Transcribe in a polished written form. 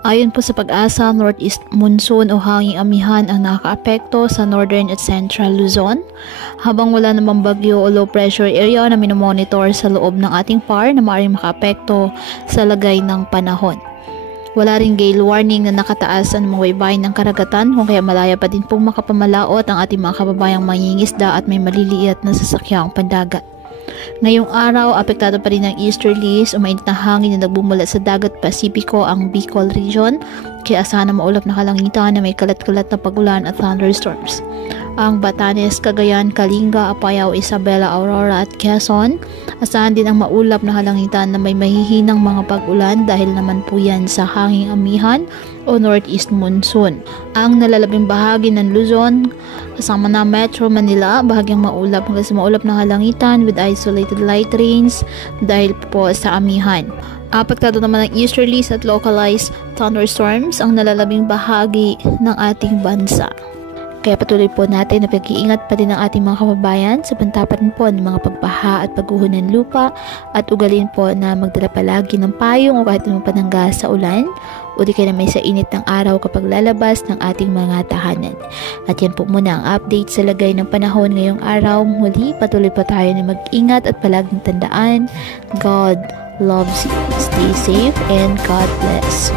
Ayon po sa Pag-asa, northeast monsoon o hanging amihan ang nakakaapekto sa northern at central Luzon, habang wala namang bagyo o low pressure area na minomonitor sa loob ng ating PAR na maaaring makaapekto sa lagay ng panahon. Wala ring gale warning na nakataas sa mga waybayin ng karagatan, kung kaya malaya pa din pong makapamalaot ang ating mga kababayang mangingisda at may maliliit na sasakyang pandagat. Ngayong araw, apektado pa rin ng easterlies o mainit na hangin na nagbumula sa dagat Pasipiko ang Bicol region, kaya asahan na maulap na kalangitan na may kalat-kalat na pagulan at thunderstorms. Ang Batanes, Cagayan, Kalinga, Apayao, Isabela, Aurora at Quezon, asahan din ang maulap na kalangitan na may mahihinang mga pag-ulan dahil naman po yan sa hanging amihan o northeast monsoon. Ang nalalabing bahagi ng Luzon, kasama na Metro Manila, bahagyang maulap hanggang sa maulap na kalangitan with isolated light rains dahil po sa amihan. Apektado naman ng easterlies at localized thunderstorms ang nalalabing bahagi ng ating bansa. Kaya patuloy po natin na pag-iingat pa din ang ating mga kababayan sa pantapat po ng mga pagbaha at pagguho ng lupa, at ugalin po na magdala palagi ng payong o kahit anong panangga sa ulan o di kaya may sa init ng araw kapag lalabas ng ating mga tahanan. At yan po muna ang update sa lagay ng panahon ngayong araw. Muli, patuloy po tayo na mag-ingat at palaging tandaan, God loves you. Stay safe and God bless.